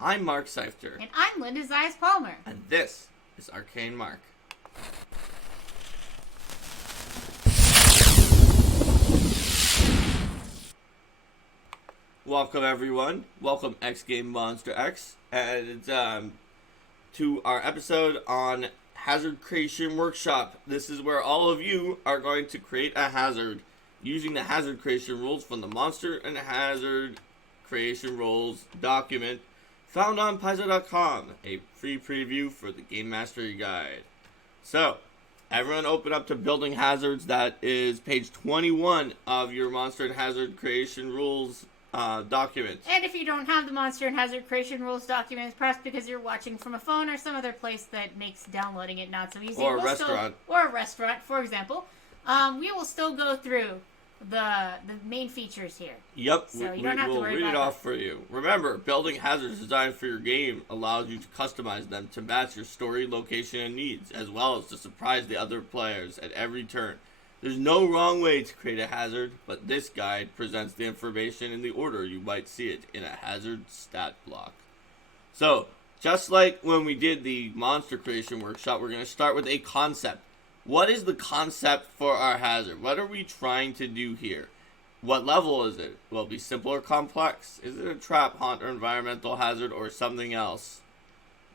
I'm Mark Seifter. And I'm Linda Zayas Palmer. And this is Arcane Mark. Welcome everyone. Welcome X Game Monster X. And to our episode on Hazard Creation Workshop. This is where all of you are going to create a hazard using the hazard creation rules from the Monster and Hazard Creation Rules document found on Paizo.com, a free preview for the Game Mastery Guide. So, everyone open up to Building Hazards. That is page 21 of your Monster and Hazard Creation Rules document. And if you don't have the Monster and Hazard Creation Rules document, perhaps because you're watching from a phone or some other place that makes downloading it not so easy. Or a restaurant. Or a restaurant, for example. We will still go through the main features here. Yep, so you don't have to worry read about it off for you. Remember, building hazards designed for your game allows you to customize them to match your story, location, and needs, as well as to surprise the other players at every turn. There's no wrong way to create a hazard, but this guide presents the information in the order you might see it in a hazard stat block. So, just like when we did the monster creation workshop, we're going to start with a concept. What is the concept for our hazard? What are we trying to do here? What level is it? Will it be simple or complex? Is it a trap, haunt, or environmental hazard, or something else?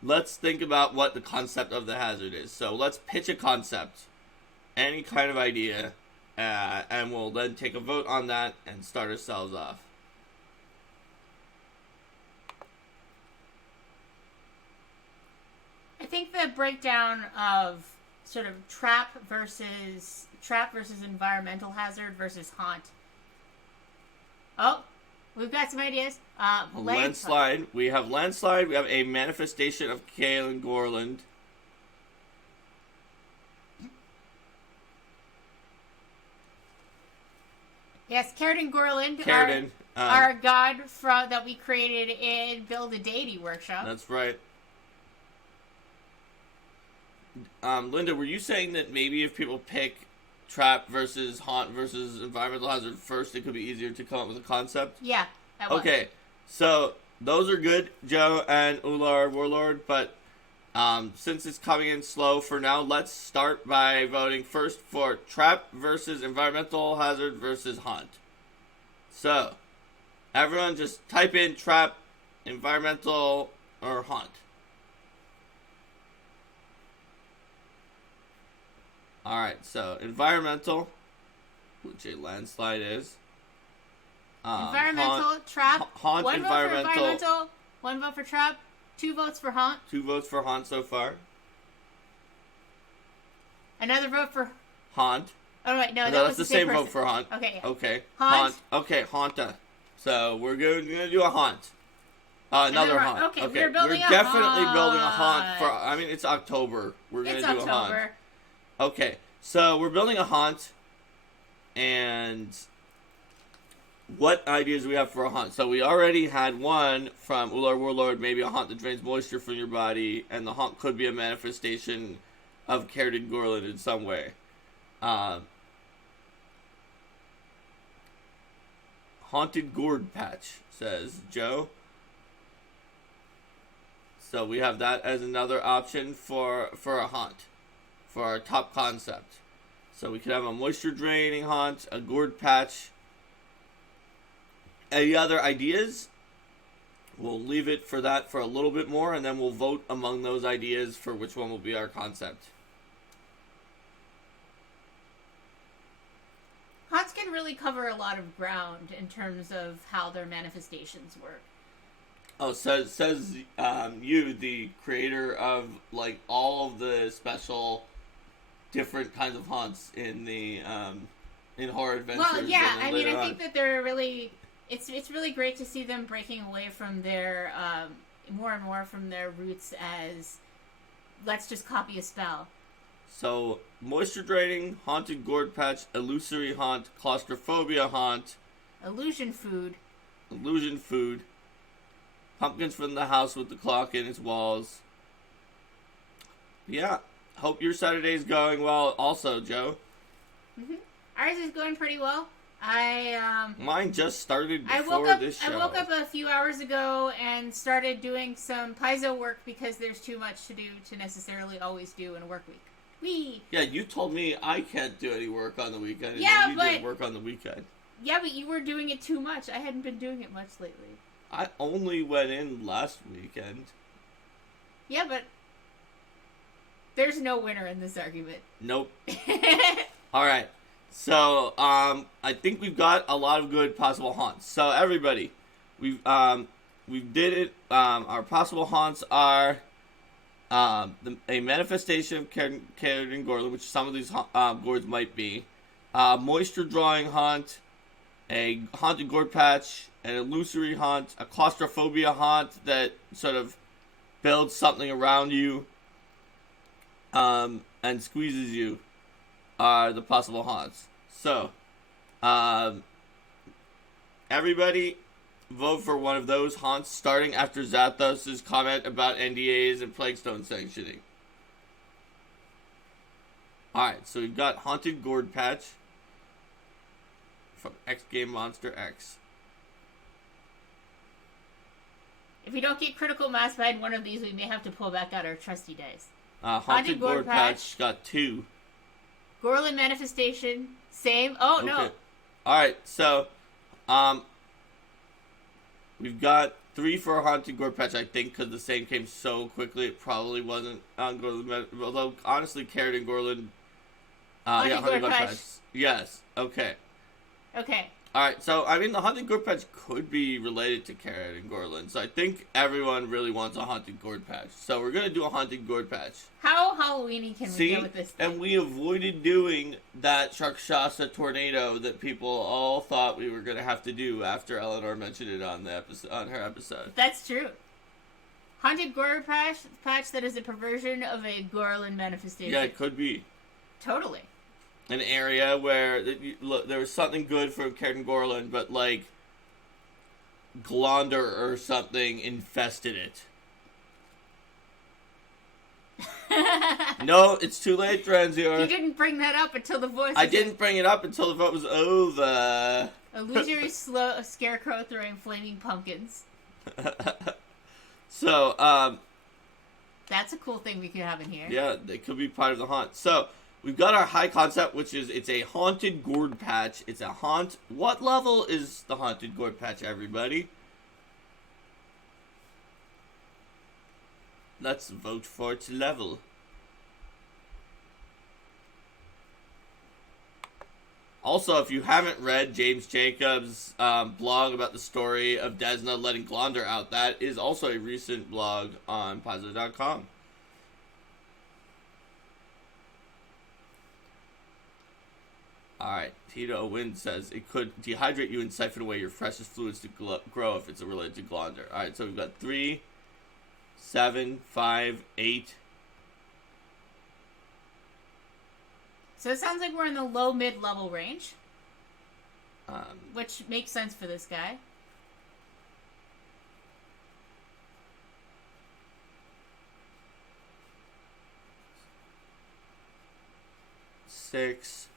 Let's think about what the concept of the hazard is. So let's pitch a concept, any kind of idea, and we'll then take a vote on that and start ourselves off. I think the breakdown of sort of trap versus environmental hazard versus haunt. Oh, we've got some ideas. Landslide. We have landslide. We have a manifestation of Kaelin Gorland. Yes, Kaelin Gorland, Kaelin, our god that we created in Build a Deity workshop. That's right. Linda, were you saying that maybe if people pick trap versus haunt versus environmental hazard first, it could be easier to come up with a concept? Yeah, that was. Okay, so those are good, Joe and Ular Warlord, but since it's coming in slow for now, let's start by voting first for trap versus environmental hazard versus haunt. So, everyone just type in trap, environmental, or haunt. Alright, so environmental, which a landslide is. Environmental, trap. Haunt, one vote for environmental, one vote for trap, 2 votes for haunt. 2 votes for haunt so far. Another vote for haunt. Oh wait, no, that's the same vote for haunt. Okay. Okay. Haunt. Okay, haunta. So we're gonna do a haunt. Another haunt. Okay, we're building a definitely haunt. building a haunt for. I mean, it's October. We're gonna do a haunt. Okay, so we're building a haunt, and what ideas do we have for a haunt? So we already had one from Ular Warlord, maybe a haunt that drains moisture from your body, and the haunt could be a manifestation of Kaelin Gorland in some way. Haunted gourd patch, says Joe. So we have that as another option for a haunt, for our top concept. So we could have a moisture draining haunt, a gourd patch. Any other ideas? We'll leave it for that for a little bit more, and then we'll vote among those ideas for which one will be our concept. Haunts can really cover a lot of ground in terms of how their manifestations work. Oh, says you, the creator of like all of the special different kinds of haunts in the in horror adventures. Well, yeah, I mean, I think that they're really it's really great to see them breaking away from their more and more from their roots as let's just copy a spell. So, moisture draining, haunted gourd patch, illusory haunt, claustrophobia haunt, illusion food, pumpkins from the house with the clock in its walls. Yeah, hope your Saturday's going well also, Joe. Ours is going pretty well. Mine just started I before this show. I woke up a few hours ago and started doing some piezo work because there's too much to do to necessarily always do in a work week. Whee! Yeah, you told me I can't do any work on the weekend. And Yeah, you but did work on the weekend. Yeah, but you were doing it too much. I hadn't been doing it much lately. I only went in last weekend. Yeah, but there's no winner in this argument. Nope. All right. So, I think we've got a lot of good possible haunts. So, everybody, we did it. Our possible haunts are a manifestation of Carrot and Gorlin, which some of these gourds might be. Moisture drawing haunt, a haunted gourd patch, an illusory haunt, a claustrophobia haunt that sort of builds something around you, and squeezes you. Are the possible haunts. So, everybody vote for one of those haunts, starting after Zathos' comment about NDAs and Plaguestone sanctioning. Alright, so we've got Haunted Gourd Patch from X Game Monster X. If we don't get critical mass behind one of these, we may have to pull back out our trusty dice. Haunted Gourd Patch got 2. Gorlin Manifestation, same. Oh, okay. No. Alright, so, we've got 3 for a Haunted Gourd Patch, I think, because the same came so quickly, it probably wasn't on Gorlin. Although, honestly, Carrot and Gorlin. Haunted Gourd Patch. Yes, okay. Okay. Alright, so, I mean, the Haunted Gourd Patch could be related to Carrot and Gorlin, so I think everyone really wants a Haunted Gourd Patch. So, we're gonna do a Haunted Gourd Patch. How Halloween-y can we get with this thing? And we avoided doing that Rakshasa tornado that people all thought we were gonna have to do after Eleanor mentioned it on her episode. That's true. Haunted Gourd Patch that is a perversion of a Gorlin manifestation. Yeah, it could be. Totally. An area where there was something good for Carrot and Gorlin, but like Glonder or something infested it. No, it's too late, Dranzior. You didn't bring that up until the voice. I didn't bring it up until the vote was over. Illusory scarecrow throwing flaming pumpkins. So, that's a cool thing we could have in here. Yeah, they could be part of the haunt. So, we've got our high concept, which is it's a haunted gourd patch. It's a haunt. What level is the haunted gourd patch, everybody? Let's vote for its level. Also, if you haven't read James Jacobs' blog about the story of Desna letting Glonder out, that is also a recent blog on Paizo.com. Alright, Tito Wynn says it could dehydrate you and siphon away your freshest fluids to grow if it's related to Glonder. Alright, so we've got 3, 7, 5, 8. So it sounds like we're in the low mid-level range. Which makes sense for this guy. Six,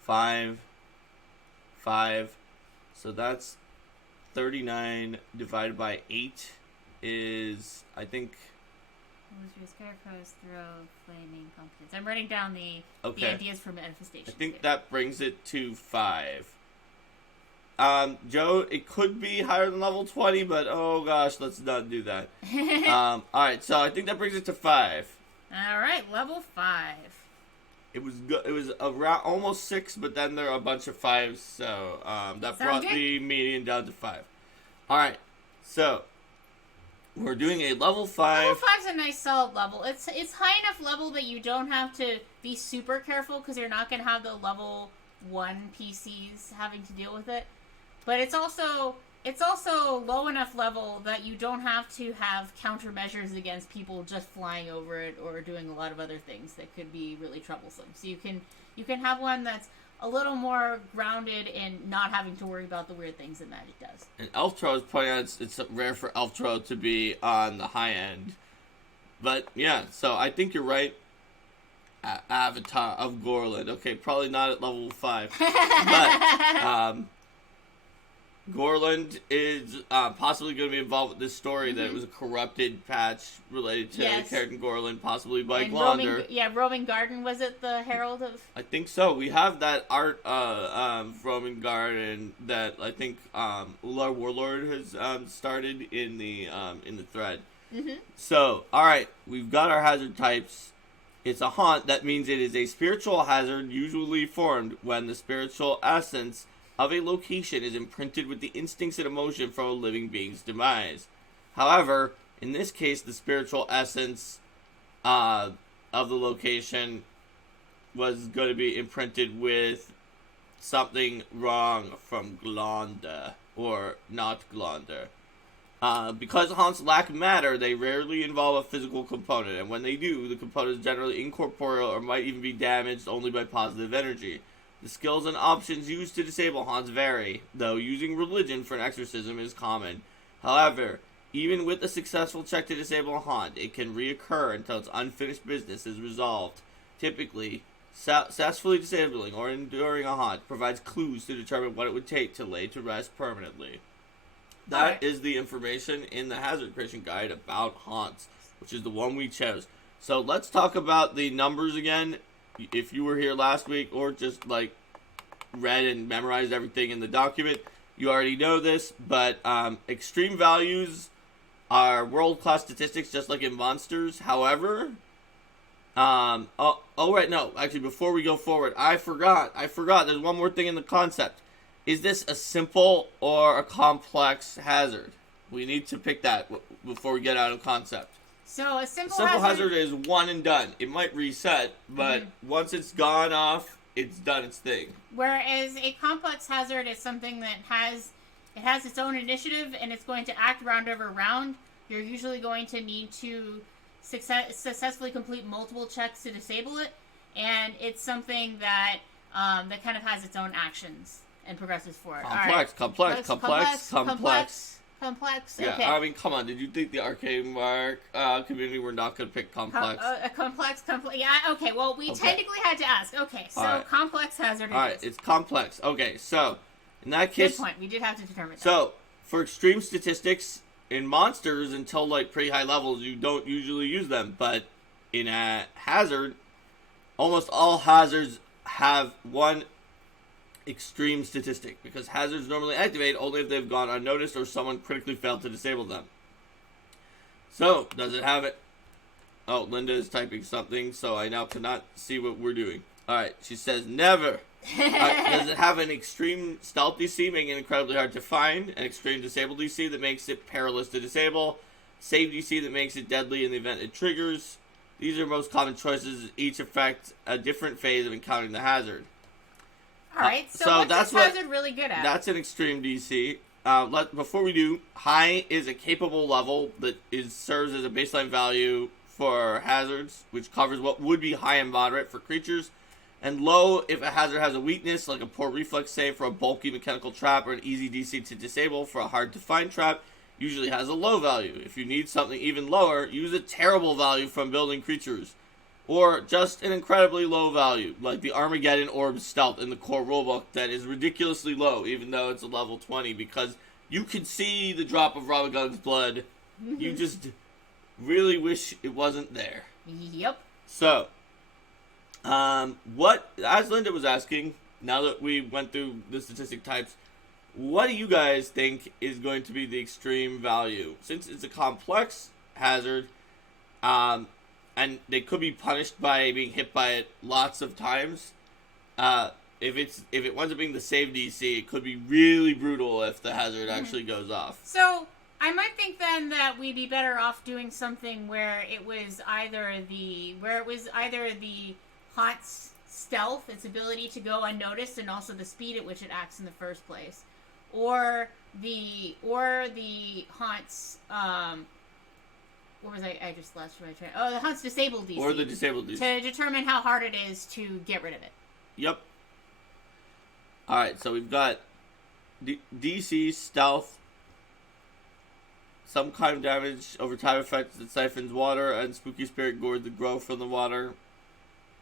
5, 5. So that's 39 divided by 8 is, I think... Illusory scarecrows throw flaming pumpkins. I'm writing down the ideas for manifestation. I think that brings it to 5. Joe, it could be higher than level 20, but oh gosh, let's not do that. Alright, so I think that brings it to 5. Alright, level 5. It was good. It was around almost 6, but then there are a bunch of 5s, so that brought the median down to 5. Alright, so we're doing a level 5. Level 5's a nice solid level. It's high enough level that you don't have to be super careful because you're not going to have the level 1 PCs having to deal with it. But it's also low enough level that you don't have to have countermeasures against people just flying over it or doing a lot of other things that could be really troublesome. So you can have one that's a little more grounded in not having to worry about the weird things that magic does. And Elftro is pointing out it's rare for Elftro to be on the high end. But yeah, so I think you're right. avatar of Gorland. Okay, probably not at level 5. But, Gorland is possibly going to be involved with this story that it was a corrupted patch related to Keratin Gorland, possibly by Glonder. Roman Garden, was it the Herald of? I think so. We have that art Roman Garden that I think Ular Warlord has started in the thread. So, alright, we've got our hazard types. It's a haunt. That means it is a spiritual hazard usually formed when the spiritual essence of a location is imprinted with the instincts and emotion from a living being's demise. However, in this case, the spiritual essence of the location was going to be imprinted with something wrong from Glonder, or not Glonder. Because haunts lack matter, they rarely involve a physical component, and when they do, the component is generally incorporeal or might even be damaged only by positive energy. The skills and options used to disable haunts vary, though using religion for an exorcism is common. However, even with a successful check to disable a haunt, it can reoccur until its unfinished business is resolved. Typically, successfully disabling or enduring a haunt provides clues to determine what it would take to lay to rest permanently. That is the information in the Hazard Creation Guide about haunts, which is the one we chose. So let's talk about the numbers again. If you were here last week or just like read and memorized everything in the document, you already know this, but extreme values are world-class statistics just like in Monsters. However, actually before we go forward, I forgot, there's one more thing in the concept. Is this a simple or a complex hazard? We need to pick that before we get out of concept. So a simple hazard is one and done. It might reset, but once it's gone off, it's done its thing. Whereas a complex hazard is something that has its own initiative and it's going to act round over round. You're usually going to need to successfully complete multiple checks to disable it, and it's something that that kind of has its own actions and progresses forward. Complex. Yeah, okay. I mean, come on. Did you think the Arcade Mark community were not going to pick complex? Complex. Yeah, okay. Well, we technically had to ask. Okay, so complex hazard All right, it's complex. Okay, so in that case... Good point. We did have to determine that. So, for extreme statistics, in Monsters, until like pretty high levels, you don't usually use them. But in a hazard, almost all hazards have one extreme statistic, because hazards normally activate only if they've gone unnoticed or someone critically failed to disable them. So, does it have it? Oh, Linda is typing something, so I now cannot see what we're doing. Alright, she says never. Does it have an extreme stealth DC, making it incredibly hard to find? An extreme disable DC that makes it perilous to disable? Save DC that makes it deadly in the event it triggers? These are most common choices, each affect a different phase of encountering the hazard. Alright, so what's this hazard really good at? That's an extreme DC. Before we do, high is a capable level that serves as a baseline value for hazards, which covers what would be high and moderate for creatures. And low, if a hazard has a weakness, like a poor reflex save for a bulky mechanical trap or an easy DC to disable for a hard-to-find trap, usually has a low value. If you need something even lower, use a terrible value from building creatures. Or just an incredibly low value, like the Armageddon Orb Stealth in the core rulebook that is ridiculously low, even though it's a level 20, because you can see the drop of Rabagug's blood. You just really wish it wasn't there. Yep. So, as Linda was asking, now that we went through the statistic types, what do you guys think is going to be the extreme value? Since it's a complex hazard, and they could be punished by being hit by it lots of times. If it winds up being the save DC, it could be really brutal if the hazard actually goes off. So I might think then that we'd be better off doing something where it was either the haunt's stealth, its ability to go unnoticed, and also the speed at which it acts in the first place, or the haunt's what was I just lost my train. Oh, the hunt's disabled DC. Or the disabled DC. To determine how hard it is to get rid of it. Yep. Alright, so we've got DC, stealth, some kind of damage over time effect that siphons water, and spooky spirit gourd that grow from the water.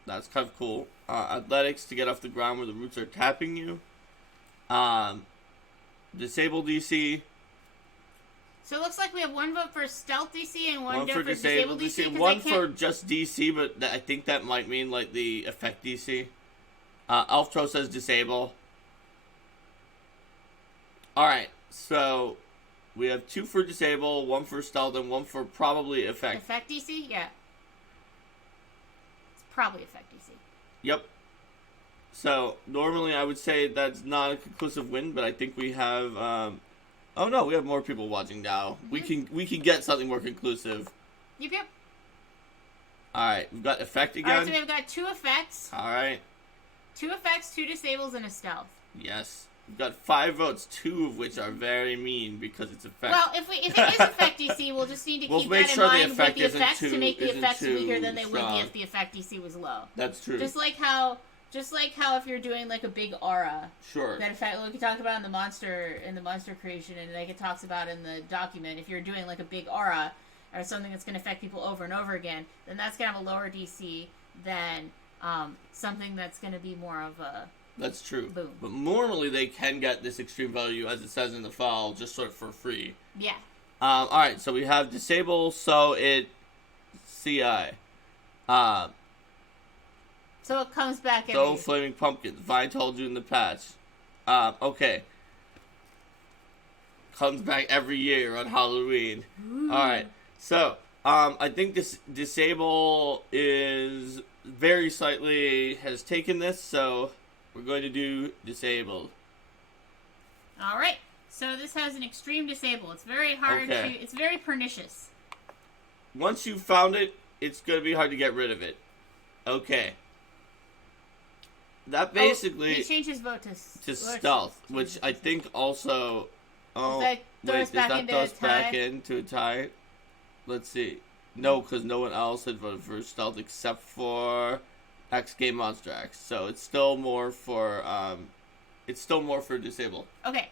That's kind of cool. Athletics to get off the ground where the roots are tapping you. Disable DC. So it looks like we have one vote for stealth DC and one, One vote for disabled DC. and One for just DC, but I think that might mean like the effect DC. Elftro says disable. Alright, so we have 2 for disable, 1 for stealth, and 1 for probably effect. Effect DC? Yeah. It's probably effect DC. Yep. So, normally I would say that's not a conclusive win, but I think we have, oh no, we have more people watching now. Mm-hmm. We can get something more conclusive. Yep. Alright, we've got effect again. Alright, so we've got 2 effects. Alright. 2 effects, 2 disables, and a stealth. Yes. We've got 5 votes, 2 of which are very mean because it's effect. Well, if it is effect DC, we'll just need to keep that in mind with the effects to make the effects weaker than they would be if the effect DC was low. That's true. Just like how if you're doing like a big aura. Sure. That effect, like we talked about in the monster creation, and like it talks about in the document, if you're doing like a big aura or something that's going to affect people over and over again, then that's going to have a lower DC than something that's going to be more of a. That's true. Boom. But normally they can get this extreme value, as it says in the file, just sort of for free. Yeah. Alright, so we have disable, so it CI. So it comes back So flaming pumpkins. Vine told you in the patch. Okay. Comes back every year on Halloween. Alright, so I think this disable is very slightly has taken this, so we're going to do disabled. Alright, so this has an extreme disable. It's very hard to. It's very pernicious. Once you've found it, it's going to be hard to get rid of it. Okay. That basically. He changed his vote to stealth, which I think also. Oh, wait, does that throw us back into a tie? Let's see. No, because no one else had voted for stealth except for X Game Monster X. So it's still more for disable. Okay.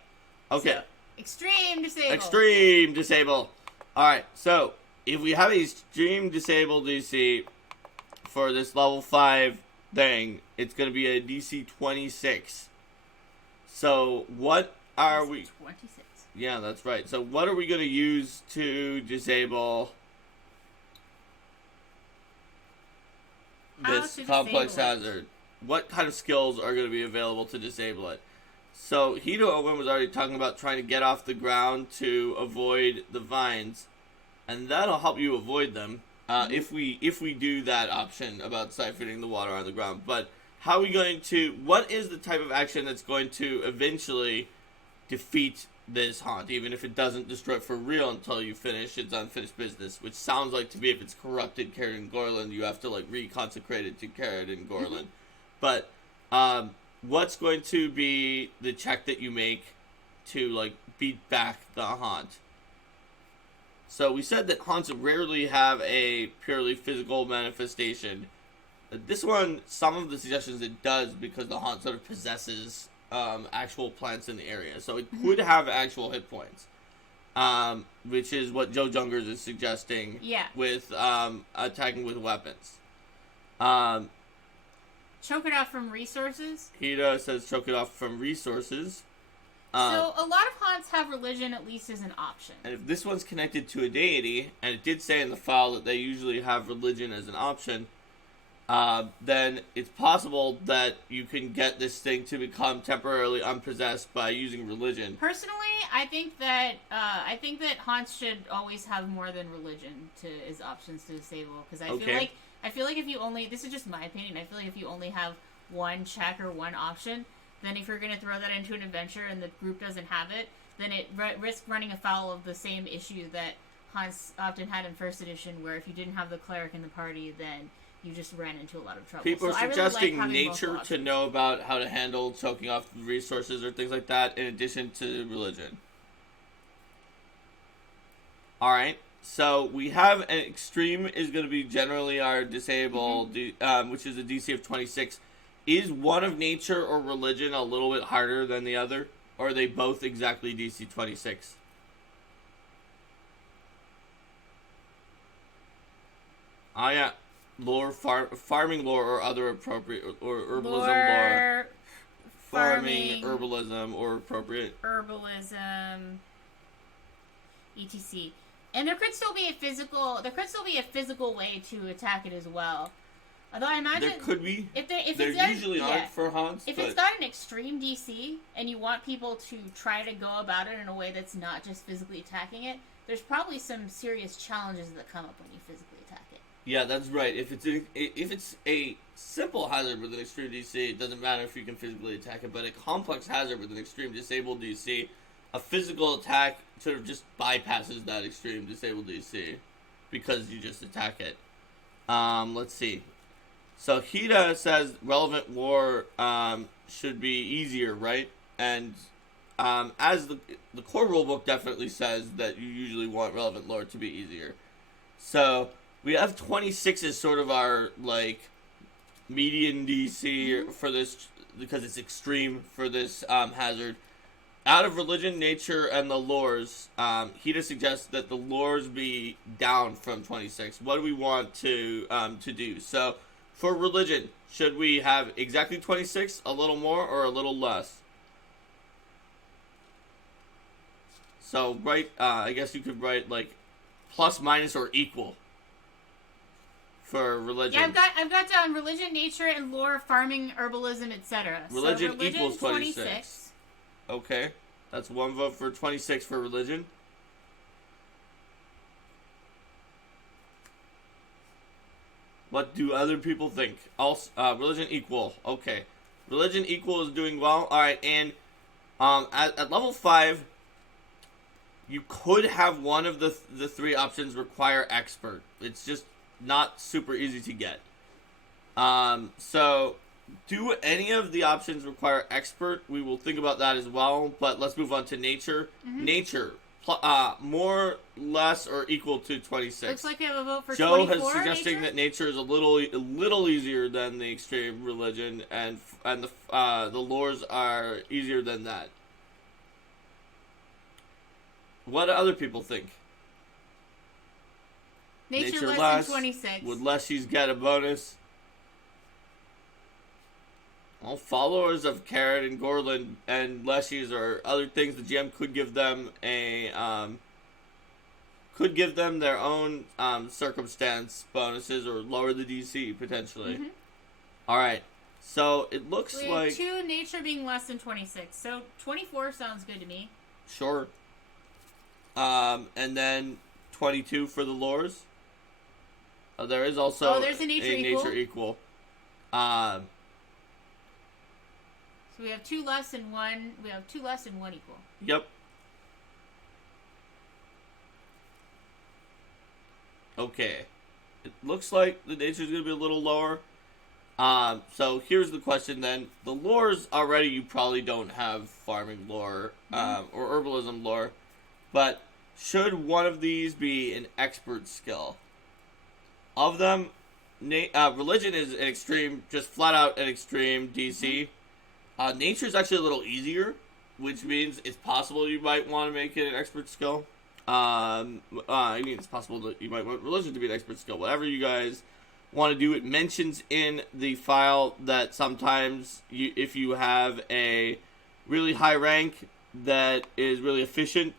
Okay. So, extreme disable. Extreme disable. All right. So if we have extreme disable DC for this level 5 thing, it's going to be a DC 26. So what are we? 26. Yeah, that's right. So what are we going to use to disable this complex hazard? What kind of skills are going to be available to disable it? So Hito Owen was already talking about trying to get off the ground to avoid the vines, and that'll help you avoid them if we do that option about siphoning the water on the ground. But how are we going to? What is the type of action that's going to eventually defeat this haunt, even if it doesn't destroy it for real until you finish its unfinished business, which sounds like to be if it's corrupted Carrot Gorland, you have to like reconsecrate it to Carrot and Gorland. But what's going to be the check that you make to like beat back the haunt? So we said that haunts rarely have a purely physical manifestation. This one, some of the suggestions it does because the haunt sort of possesses actual plants in the area. So it could have actual hit points, which is what Joe Jungers is suggesting with attacking with weapons. Choke it off from resources? Hida says choke it off from resources. So a lot of haunts have religion at least as an option. And if this one's connected to a deity, and it did say in the file that they usually have religion as an option, then it's possible that you can get this thing to become temporarily unpossessed by using religion. Personally, I think that haunts should always have more than religion as options to disable, because I feel like if you only, this is just my opinion, I feel like if you only have one check or one option, then if you're going to throw that into an adventure and the group doesn't have it, then it risks running afoul of the same issue that haunts often had in first edition, where if you didn't have the cleric in the party, then you just ran into a lot of trouble. People are suggesting nature to know about how to handle choking off resources or things like that, in addition to religion. Alright, so we have an extreme is going to be generally our disable, which is a DC of 26. Is one of nature or religion a little bit harder than the other? Or are they both exactly DC 26? Oh yeah. farming lore, or other appropriate, or herbalism Lore, farming, farming, herbalism, or appropriate. herbalism, etc. And there could still be a physical way to attack it as well. Although I imagine There could be. if There it's got usually aren't for haunts. if but it's got an extreme DC and you want people to try to go about it in a way that's not just physically attacking it, there's probably some serious challenges that come up when you physically attack it. yeah, that's right. If it's a simple hazard with an extreme DC, it doesn't matter if you can physically attack it. But a complex hazard with an extreme disabled DC, a physical attack sort of just bypasses that extreme disabled DC because you just attack it. Let's see. So Hida says relevant lore should be easier, right? And as the core rulebook definitely says that you usually want relevant lore to be easier. So we have 26 as sort of our like median DC for this because it's extreme for this hazard. Out of religion, nature, and the lores, Hida suggests that the lores be down from 26. What do we want to do? So for religion, should we have exactly 26, a little more, or a little less? So I guess you could write like plus, minus, or equal for religion. Yeah, I've got down religion, nature, and lore, farming, herbalism, etc. Religion equals 26. Okay, that's one vote for 26 for religion. What do other people think? Also, religion equal. Okay, religion equal is doing well. All right, and at level 5, you could have one of the three options require expert. It's just not super easy to get. So do any of the options require expert? We will think about that as well. But let's move on to nature. Mm-hmm. Nature. More, less, or equal to 26. Looks like I have a vote for Joe 24. Joe has suggesting that nature is a little easier than the extreme religion, and the lores are easier than that. What do other people think? Nature less than 26. Would leshies get a bonus? All followers of Carrot and Gorland and leshies or other things, the GM could give them their own circumstance bonuses or lower the DC potentially. Mm-hmm. All right, so it looks like 2 nature being less than 26, so 24 sounds good to me. Sure. And then 22 for the lores. There is also there's a nature equal. So we have 2 less and 1. We have 2 less and 1 equal. Yep. Okay. It looks like the nature is going to be a little lower. So here's the question then. The lores already you probably don't have farming lore or herbalism lore. But should one of these be an expert skill? Of them, religion is an extreme, just flat out an extreme DC. Nature is actually a little easier, which means it's possible you might want to make it an expert skill. I mean, it's possible that you might want religion to be an expert skill. Whatever you guys want to do, it mentions in the file that sometimes if you have a really high rank that is really efficient,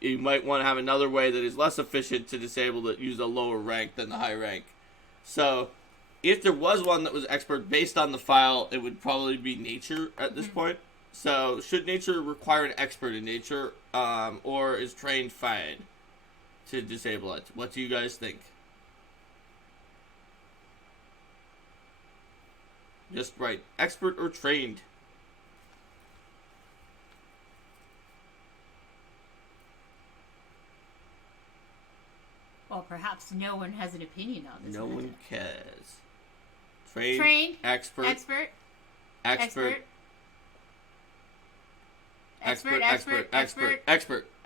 you might want to have another way that is less efficient to disable that use a lower rank than the high rank. So if there was one that was expert based on the file, it would probably be nature at this point. So should nature require an expert in nature, or is trained fine to disable it? What do you guys think? Just write expert or trained. Well, perhaps no one has an opinion on this. No matter. one cares. Trained. Expert. Expert.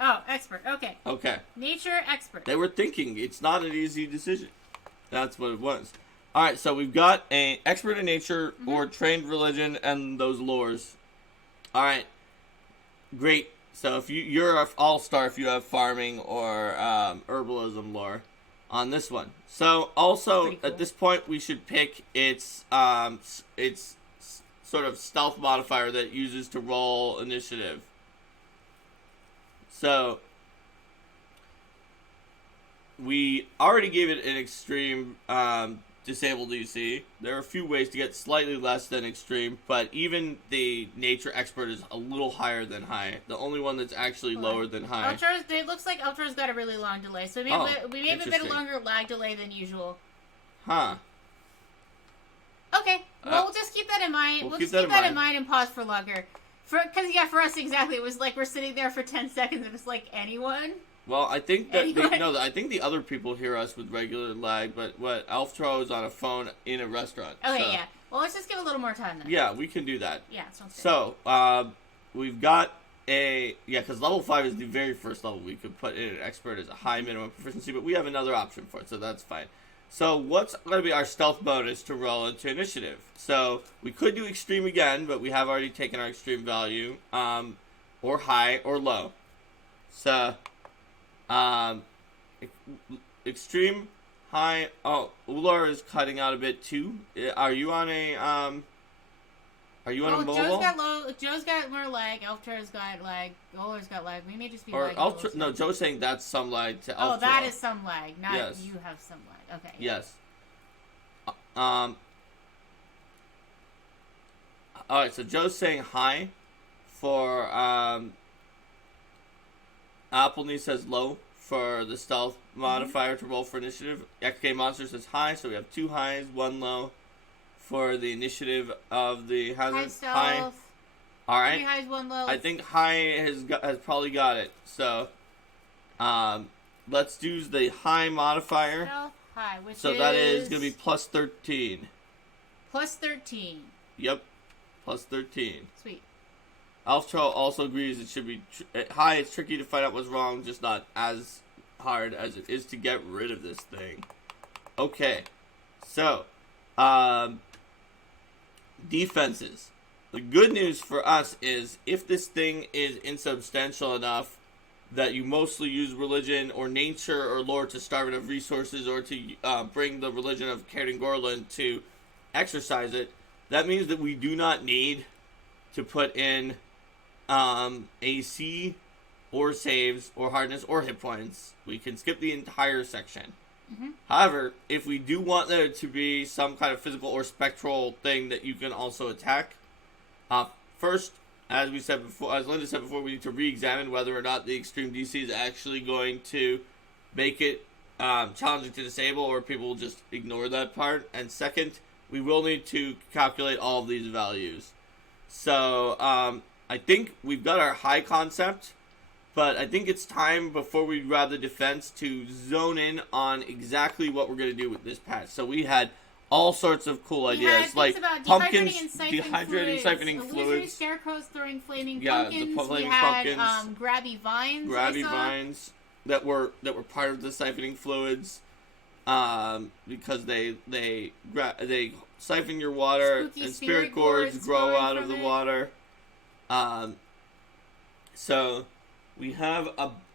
Oh, expert. Okay. Okay. Nature expert. They were thinking it's not an easy decision. That's what it was. All right, so we've got an expert in nature or trained religion and those lores. All right, great. So if you're an all-star if you have farming or herbalism lore. on this one. So also Pretty cool. at this point we should pick its sort of stealth modifier that it uses to roll initiative. So we already gave it an extreme disabled DC. There are a few ways to get slightly less than extreme, but even the nature expert is a little higher than high. The only one that's actually lower than high. It looks like Ultra's got a really long delay, so we may have a bit longer lag delay than usual. Huh. Okay, well, we'll just keep that in mind. We'll just keep that in mind and pause for longer. For us, exactly, it was like we're sitting there for 10 seconds and it's like, anyone? Well, I think that I think the other people hear us with regular lag, but what Alftro is on a phone in a restaurant. Okay, so. Yeah. Well, let's just give a little more time then. Yeah, we can do that. Yeah, sounds good. So, we've got because level 5 is the very first level we could put in an expert as a high minimum proficiency, but we have another option for it, so that's fine. So what's going to be our stealth bonus to roll into initiative? So we could do extreme again, but we have already taken our extreme value, or high or low. So, extreme, high. Oh, Ular is cutting out a bit too. Are you on a Are you on a mobile? Joe's got low. Joe's got more lag. Elftra's got lag. Olar's got lag. We may just be. Or Elftra. No, Joe's saying that's some lag to Elftra. Oh, that is some lag. Not yes. You have some lag. Okay. Yes. All right. So Joe's saying high for Appleknee says low for the stealth modifier to roll for initiative. XK Monster says high, so we have 2 highs, 1 low for the initiative of the hazard. High. All right. 3 highs, 1 low. I think high has probably got it. So, let's do the high modifier. Stealth high, which so that is gonna be plus 13. Plus 13. Yep, plus 13. Sweet. Alftro also agrees it should be high. It's tricky to find out what's wrong, just not as hard as it is to get rid of this thing. Okay, so defenses. The good news for us is if this thing is insubstantial enough that you mostly use religion or nature or lore to starve it of resources or to bring the religion of Cairden Gorland to exercise it, that means that we do not need to put in AC or saves or hardness or hit points. We can skip the entire section. However, if we do want there to be some kind of physical or spectral thing that you can also attack, first, as we said before, as Linda said before, we need to re-examine whether or not the extreme DC is actually going to make it challenging to disable, or people will just ignore that part. And second, we will need to calculate all of these values. So, I think we've got our high concept, but I think it's time before we grab the defense to zone in on exactly what we're going to do with this patch. So we had all sorts of cool ideas, like pumpkins, dehydrating siphoning fluids. Illusory scarecrows throwing flaming pumpkins. We had grabby vines that were part of the siphoning fluids, because they siphon your water, Spooky and spirit gourds grow out of the water. So we have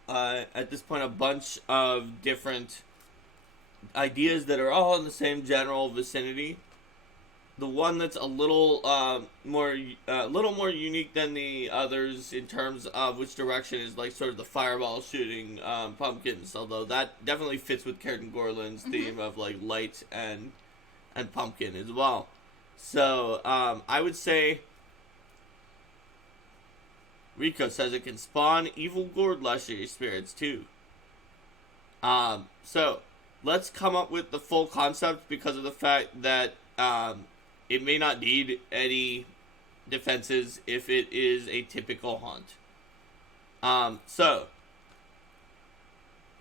at this point a bunch of different ideas that are all in the same general vicinity. The one that's a little more unique than the others in terms of which direction is like sort of the fireball shooting pumpkins, although that definitely fits with Cairden Gorland's theme of like light and pumpkin as well. So I would say Rico says it can spawn evil gourd legendary spirits too. So let's come up with the full concept because of the fact that it may not need any defenses if it is a typical haunt. So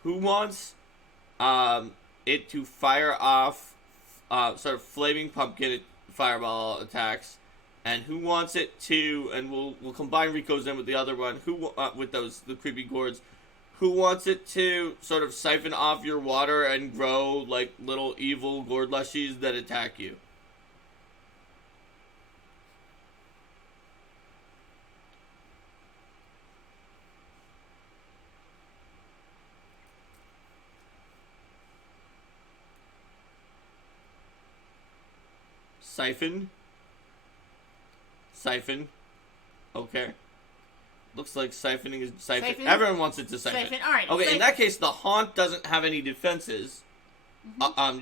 who wants it to fire off sort of flaming pumpkin fireball attacks? And who wants it to, and we'll combine Rico's in with the other one, with the creepy gourds, who wants it to sort of siphon off your water and grow like little evil gourd lushies that attack you? Siphon. Siphon. Okay. Looks like siphoning is siphon. Everyone wants it to siphon. All right. Okay, siphon. in that case, the haunt doesn't have any defenses.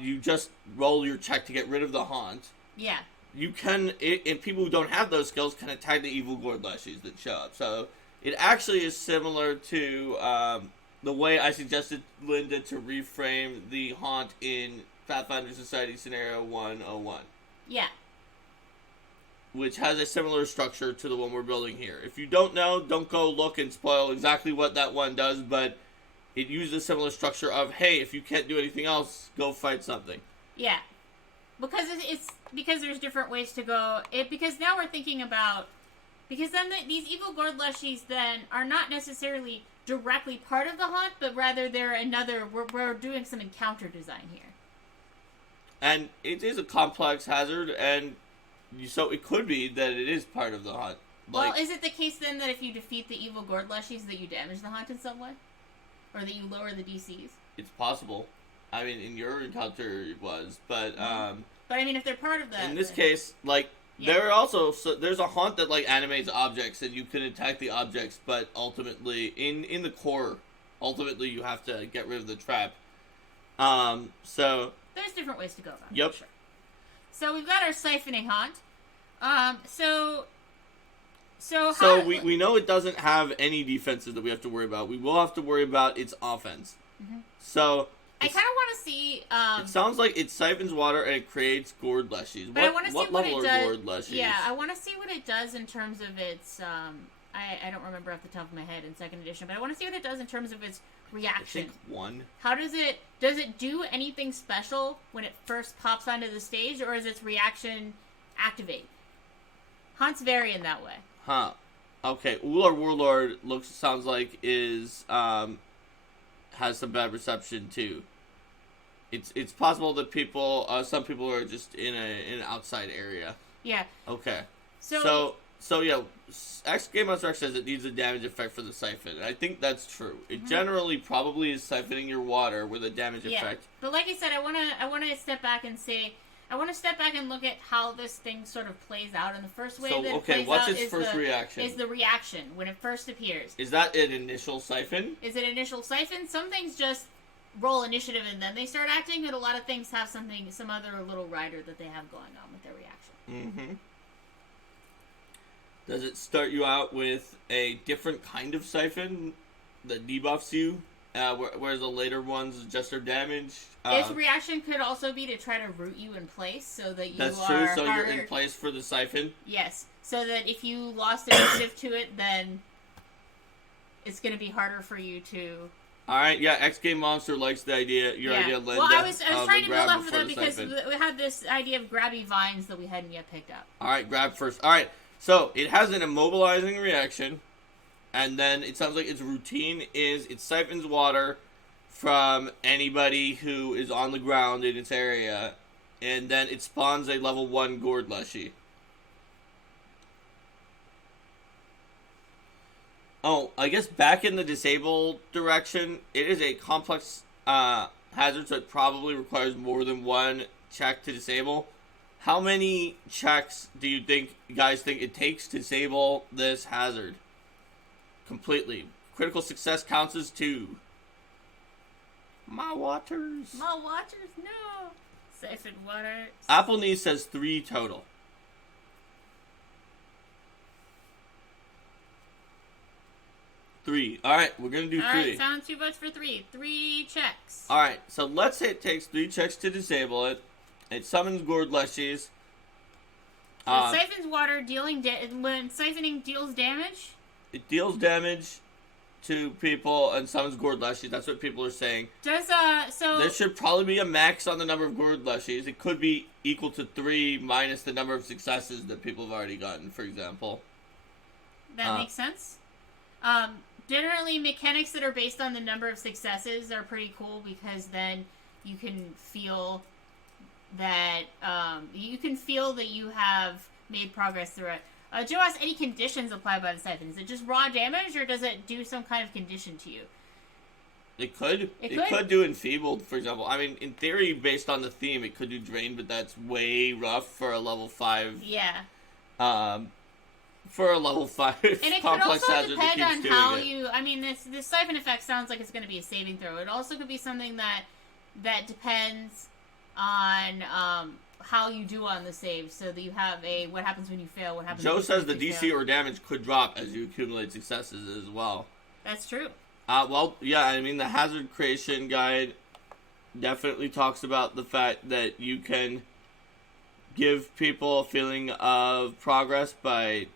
You just roll your check to get rid of the haunt. Yeah. You can, and people who don't have those skills can attack the evil gourd leshies that show up. So it actually is similar to the way I suggested Linda to reframe the haunt in Pathfinder Society Scenario 101. Yeah. Which has a similar structure to the one we're building here. If you don't know, don't go look and spoil exactly what that one does, but it uses a similar structure of, hey, if you can't do anything else, go fight something. Yeah. Because it's because there's different ways to go. Because now we're thinking about... Because then these evil gourd leshies then are not necessarily directly part of the haunt, but rather they're another... We're doing some encounter design here. And it is a complex hazard, and so it could be that it is part of the haunt. Well, is it the case then that if you defeat the evil gourd leshies that you damage the haunt in some way? Or that you lower the DCs? It's possible. I mean, in your encounter it was, but But I mean, if they're part of the... in this case, like, there are also... So there's a haunt that, like, animates objects, and you can attack the objects, but ultimately, in the core, ultimately you have to get rid of the trap. So... There's different ways to go about it. Yep. Sure. So we've got our siphoning haunt. So we know it doesn't have any defenses that we have to worry about. We will have to worry about its offense. Mm-hmm. So I kind of want to see. It sounds like it siphons water and it creates gourd leshies. But I want to see what it does. Gourd leshies? Yeah, I want to see what it does in terms of its. I don't remember off the top of my head in second edition, but I want to see what it does in terms of its reaction. I think 1. How does it do anything special when it first pops onto the stage, or is its reaction activate? Haunts vary in that way. Huh. Okay. Ular Warlord sounds like is has some bad reception too. It's possible that some people are just in an outside area. Yeah. Okay. So yeah, X Game Monster X says it needs a damage effect for the siphon. And I think that's true. It generally probably is siphoning your water with a damage effect. But like I said, I wanna step back and say, I want to step back and look at how this thing sort of plays out. And the first way that it plays what's out its first reaction? Is the reaction when it first appears. Is that an initial siphon? Is it initial siphon? Some things just roll initiative and then they start acting, but a lot of things have some other little rider that they have going on with their reaction. Mm-hmm. Does it start you out with a different kind of siphon that debuffs you, whereas the later ones just are damage? Its reaction could also be to try to root you in place so that you That's are true, so harder. you're in place for the siphon? Yes, so that if you lost initiative to it, then it's going to be harder for you to... Alright, yeah, X Game Monster likes the idea, your idea, Linda. Well, I was trying to build off of that because we had this idea of grabby vines that we hadn't yet picked up. Alright, grab first. Alright, so it has an immobilizing reaction, and then it sounds like its routine is it siphons water from anybody who is on the ground in its area, and then it spawns a level 1 gourd leshie. Oh, I guess back in the disable direction, it is a complex hazard, so it probably requires more than one check to disable. How many checks do you guys think it takes to disable this hazard completely? Critical success counts as 2. My waters. My waters, no. Siphon water. Apple Knee says 3 total. 3. Alright, we're going to do 3. Alright, sounds too much for 3. 3 checks. Alright, so let's say it takes 3 checks to disable it. It summons gourd leshies. So it siphons water, when siphoning deals damage? It deals damage to people and summons gourd leshies. That's what people are saying. There should probably be a max on the number of gourd leshies. It could be equal to 3 minus the number of successes that people have already gotten, for example. That makes sense. Generally, mechanics that are based on the number of successes are pretty cool because then you can feel that you have made progress through it. Joe asks, any conditions applied by the siphon? Is it just raw damage, or does it do some kind of condition to you? It could. It Could do enfeebled, for example. I mean, in theory, based on the theme, it could do drain, but that's way rough for a level 5. Yeah. For a level 5 And it could complex also hazard that depend keeps on how doing it. you. I mean, this siphon effect sounds like it's going to be a saving throw. It also could be something that depends on how you do on the save. So that you have a what happens when you fail. What happens? Joe when says the you DC fail. or damage could drop as you accumulate successes as well. That's true. Well, yeah, I mean, the hazard creation guide definitely talks about the fact that you can give people a feeling of progress by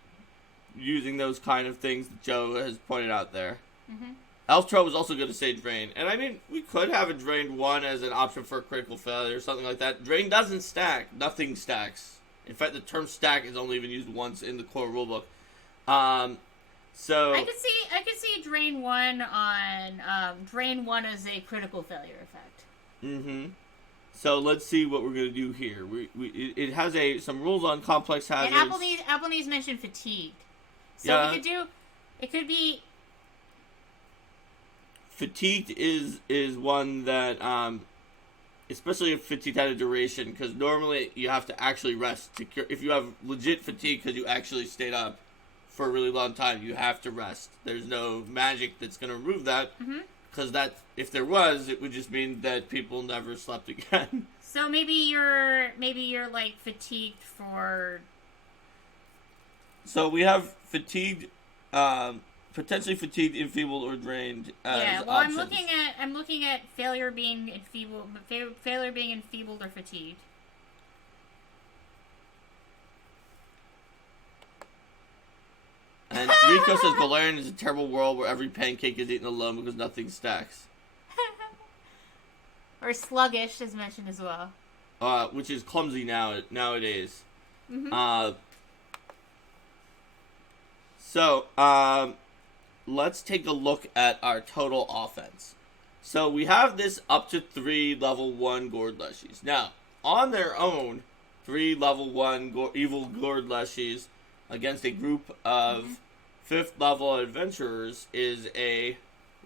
using those kind of things that Joe has pointed out there. Mm-hmm. Elf Troll was also going to say drain. And I mean, we could have a drained 1 as an option for a critical failure or something like that. Drain doesn't stack. Nothing stacks. In fact, the term stack is only even used once in the core rulebook. So I could see drain 1 on drain 1 as a critical failure effect. Mm-hmm. So let's see what we're gonna do here. It has some rules on complex hazards. And Applebee's mentioned fatigued. So Yeah. we could do. It could be. Fatigued is one that especially if fatigued had a duration, because normally you have to actually rest to cure. If you have legit fatigue because you actually stayed up for a really long time, you have to rest. There's no magic that's gonna remove that. Mm-hmm. Because that, if there was, it would just mean that people never slept again. So maybe you're like fatigued for. So we have fatigued, potentially fatigued, enfeebled, or drained as Yeah, well, options. I'm looking at failure being enfeebled, failure being enfeebled or fatigued. And Rico says Galarian is a terrible world where every pancake is eaten alone because nothing stacks. Or sluggish is mentioned as well. Which is clumsy nowadays. Mm-hmm. So, let's take a look at our total offense. So we have this up to 3 level 1 gourd leshies. Now, on their own, 3 level 1 evil gourd leshies against a group of 5th level adventurers is a,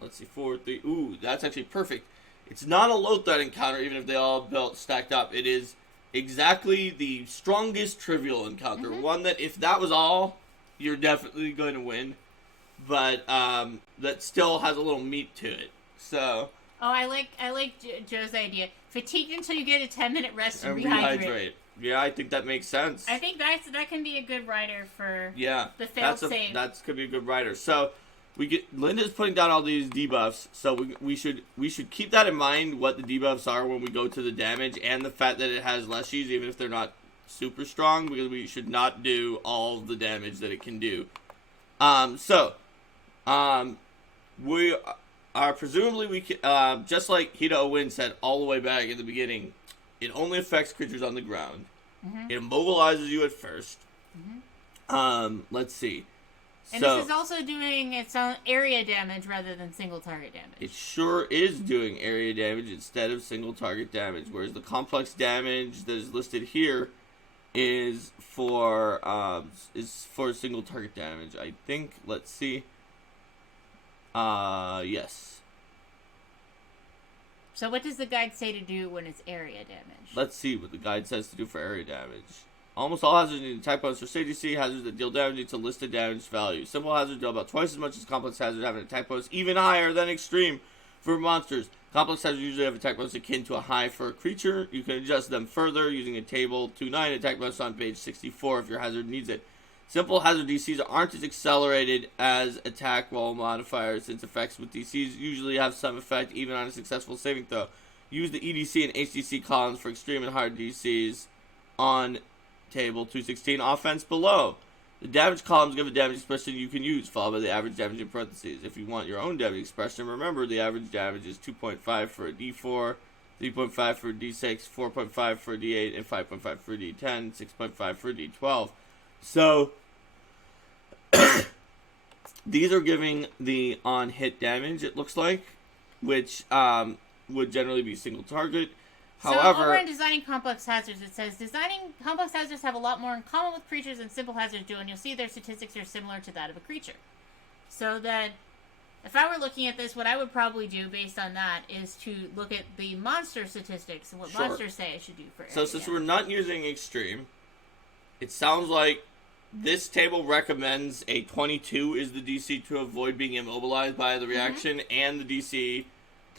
let's see, 4, 3, ooh, that's actually perfect. It's not a low threat encounter, even if they all built stacked up. It is exactly the strongest trivial encounter. One that, if that was all, you're definitely going to win. But that still has a little meat to it. So. Oh, I like Joe's idea. Fatigued until you get a 10-minute rest and rehydrate. rehydrate. Yeah, I think that makes sense. I think that can be a good rider for the failed save. That could be a good rider. So Linda's putting down all these debuffs, so we should keep that in mind, what the debuffs are when we go to the damage, and the fact that it has leshies, even if they're not super strong, because we should not do all the damage that it can do. We are presumably we can, just like Hida Owen said all the way back in the beginning, it only affects creatures on the ground. It immobilizes you at first. Let's see. And so, this is also doing its own area damage rather than single target damage. It sure is doing area damage instead of single target damage, whereas the complex damage that is listed here is for single target damage. I think. Let's see. Yes. So what does the guide say to do when it's area damage? Let's see what the guide says to do for area damage. Almost all hazards need attack bonus for safety C. Hazards that deal damage need to listed damage value. Simple hazards deal about twice as much as complex hazards, have an attack bonus even higher than extreme for monsters. Complex hazards usually have attack bonus akin to a high for a creature. You can adjust them further using a table 2.9 attack bonus on page 64 if your hazard needs it. Simple hazard DCs aren't as accelerated as attack roll modifiers, since effects with DCs usually have some effect even on a successful saving throw. Use the EDC and HDC columns for extreme and hard DCs on table 216 offense below. The damage columns give a damage expression you can use, followed by the average damage in parentheses. If you want your own damage expression, remember the average damage is 2.5 for a D4, 3.5 for a D6, 4.5 for a D8, and 5.5 for a D10, 6.5 for a D12. So, these are giving the on-hit damage, it looks like, which would generally be single target. However, so over in designing complex hazards, it says designing complex hazards have a lot more in common with creatures than simple hazards do, and you'll see their statistics are similar to that of a creature. So that if I were looking at this, what I would probably do based on that is to look at the monster statistics and what Sure. monsters say I should do for area So since damage. we're not using extreme, it sounds like this table recommends a 22 is the DC to avoid being immobilized by the reaction, and the DC,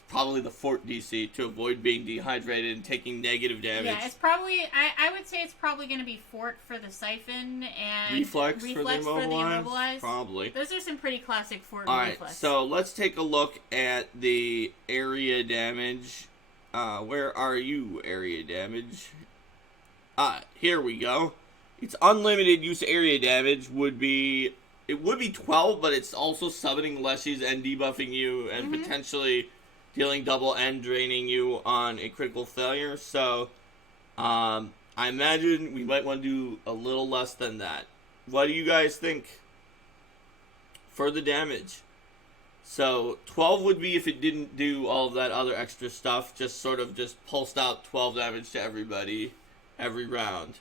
probably the fort DC, to avoid being dehydrated and taking negative damage. Yeah, it's probably, I would say it's probably going to be fort for the siphon and Reflex for the immobilized? Probably. Those are some pretty classic fort Alright, reflex. so let's take a look at the area damage. Where are you, area damage? Here we go. Its unlimited use area damage would be 12, but it's also summoning Leshies and debuffing you and potentially dealing double and draining you on a critical failure. So, I imagine we might want to do a little less than that. What do you guys think for the damage? So, 12 would be if it didn't do all of that other extra stuff, just pulsed out 12 damage to everybody every round.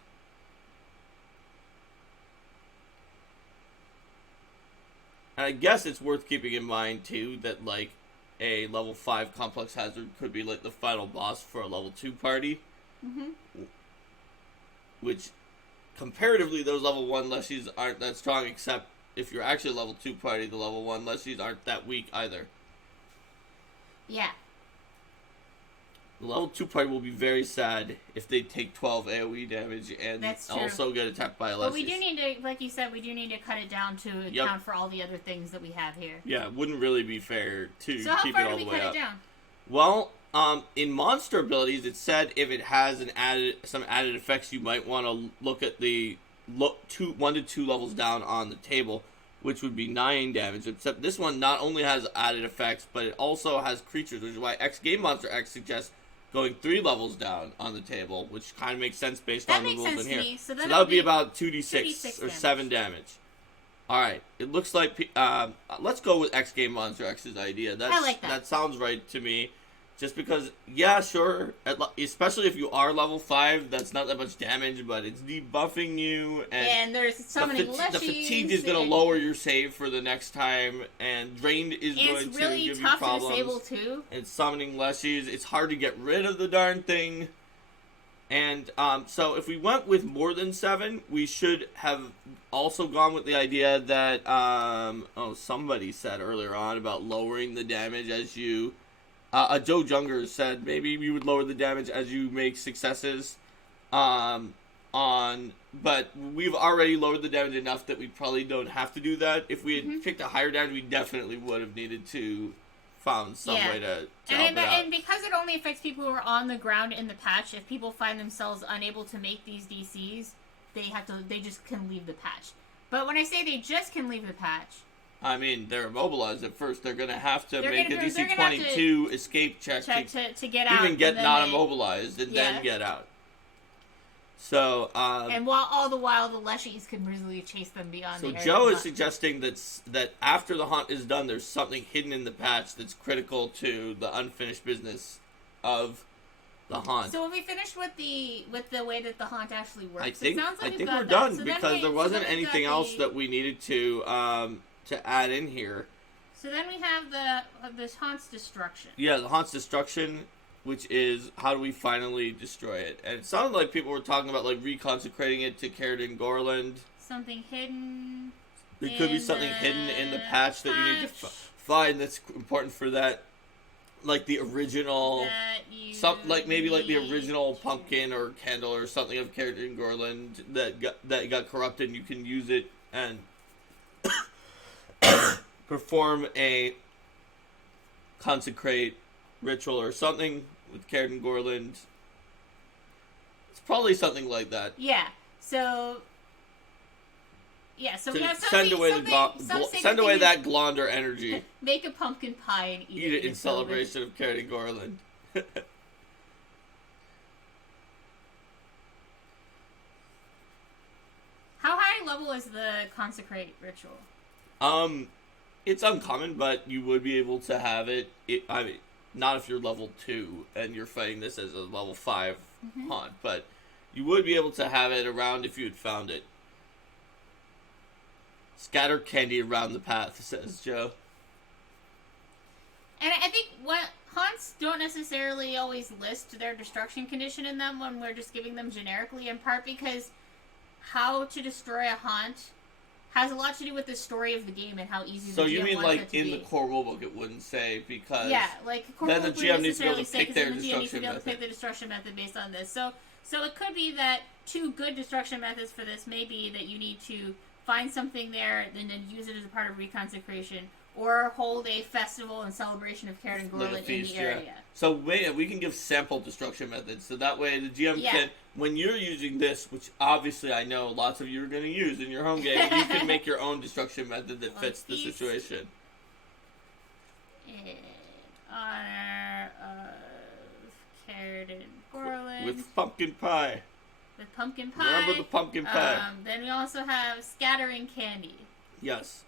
And I guess it's worth keeping in mind, too, that, like, a level 5 complex hazard could be, like, the final boss for a level 2 party. Which, comparatively, those level 1 Leshies aren't that strong, except if you're actually a level 2 party, the level 1 Leshies aren't that weak either. Yeah. The level 2 party will be very sad if they take 12 AoE damage and also get attacked by a Leshies. But we do need to, like you said, we do need to cut it down to account for all the other things that we have here. Yeah, it wouldn't really be fair to so keep it all the way up. So how far do we cut it down? Well, in monster abilities, it said if it has some added effects, you might want to look at the 1 to 2 levels down on the table, which would be 9 damage. Except this one not only has added effects, but it also has creatures, which is why X Game Monster X suggests going 3 levels down on the table, which kind of makes sense based on the rules in here. So that would be about 2d6 or 7 damage. Alright, it looks like... let's go with X Game Monster X's idea. I like that. That sounds right to me. Just because, yeah, sure, especially if you are level 5, that's not that much damage, but it's debuffing you, and there's summoning Leshies. The fatigue is going to lower your save for the next time, and drained is going to really give you tough problems. to disable too. It's summoning Leshies. It's hard to get rid of the darn thing. And so if we went with more than 7, we should have also gone with the idea that, somebody said earlier on about lowering the damage as you... Joe Junger said maybe we would lower the damage as you make successes but we've already lowered the damage enough that we probably don't have to do that. If we had picked a higher damage, we definitely would have needed to found some way to help it out. And because it only affects people who are on the ground in the patch, if people find themselves unable to make these DCs, they just can leave the patch. But when I say they just can leave the patch, I mean, they're immobilized at first. They're going to have to make a DC 22 escape check to get out. Even get not immobilized and then get out. So, and all the while the Leshies can really chase them beyond the area. So Joe is suggesting that after the haunt is done, there's something hidden in the patch that's critical to the unfinished business of the haunt. So when we finished with the way that the haunt actually works, I think we're done because there wasn't anything else that we needed to add in here. So then we have this haunt's destruction. Yeah, the haunt's destruction, which is how do we finally destroy it? And it sounded like people were talking about like reconsecrating it to Caradon Gorland. Something hidden. There could be something hidden in the patch that you need to find that's important for that. Like the original, maybe the original pumpkin or candle or something of Caradon Gorland that got corrupted. And you can use it and perform a consecrate ritual or something with Caradon Gorland. It's probably something like that. Yeah. So we have send away that Glonder energy. Make a pumpkin pie and eat it in celebration of Caradon Gorland. How high level is the consecrate ritual? It's uncommon, but you would be able to have it. I mean, not if you're level 2 and you're fighting this as a level 5 haunt, but you would be able to have it around if you had found it. Scatter candy around the path, says Joe. don't necessarily always list their destruction condition in them when we're just giving them generically, in part because how to destroy a haunt has a lot to do with the story of the game and how easy So the GM you mean wants like it to in be. the core rulebook it wouldn't say because Then the GM needs to be able to pick their destruction method. Pick the destruction method based on this. So it could be that 2 good destruction methods for this may be that you need to find something there and then use it as a part of reconsecration, or hold a festival and celebration of Karen and Gorlin in the area. Yeah. So we can give sample destruction methods, so that way the GM can, when you're using this, which obviously I know lots of you are going to use in your home game, you can make your own destruction method that fits the situation. In honor of Karen and Gorlin. With pumpkin pie. With pumpkin pie. Remember the pumpkin pie. Then we also have scattering candy. Yes.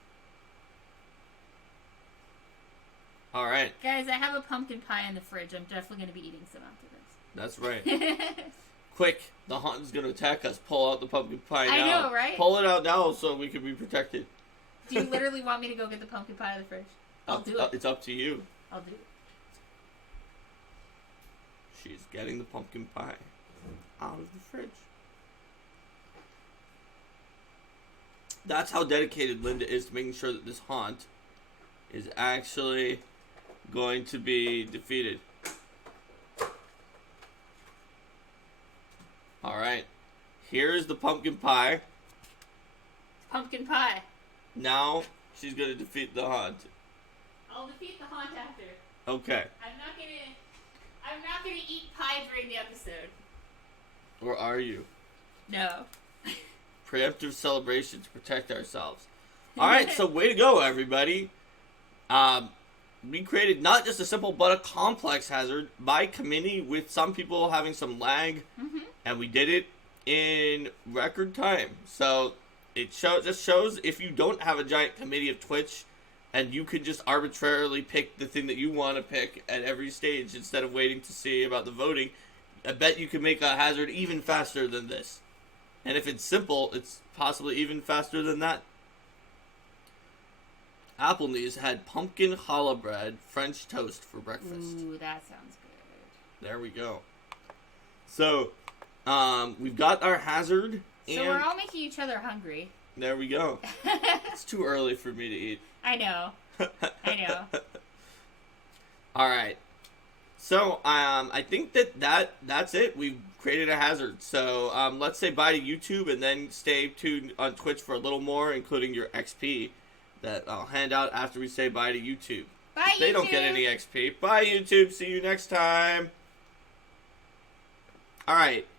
All right. Guys, I have a pumpkin pie in the fridge. I'm definitely going to be eating some after this. That's right. Quick, the haunt is going to attack us. Pull out the pumpkin pie now. I know, right? Pull it out now so we can be protected. Do you literally want me to go get the pumpkin pie out of the fridge? I'll do it. It's up to you. I'll do it. She's getting the pumpkin pie out of the fridge. That's how dedicated Linda is to making sure that this haunt is actually going to be defeated. Alright. Here's the pumpkin pie. Pumpkin pie. Now she's going to defeat the haunt. I'll defeat the haunt after. Okay. I'm not gonna eat pie during the episode. Or are you? No. Preemptive celebration to protect ourselves. Alright, so way to go, everybody. We created not just a simple but a complex hazard by committee with some people having some lag, and we did it in record time. So it just shows if you don't have a giant committee of Twitch and you can just arbitrarily pick the thing that you want to pick at every stage instead of waiting to see about the voting, I bet you can make a hazard even faster than this. And if it's simple, it's possibly even faster than that. Applebee's had pumpkin challah bread French toast for breakfast. Ooh, that sounds good. There we go. So, we've got our hazard. So we're all making each other hungry. There we go. It's too early for me to eat. I know. I know. All right. So, I think that's it. We've created a hazard. So, let's say bye to YouTube and then stay tuned on Twitch for a little more, including your XP that I'll hand out after we say bye to YouTube. Bye, YouTube. They don't get any XP. Bye, YouTube. See you next time. All right.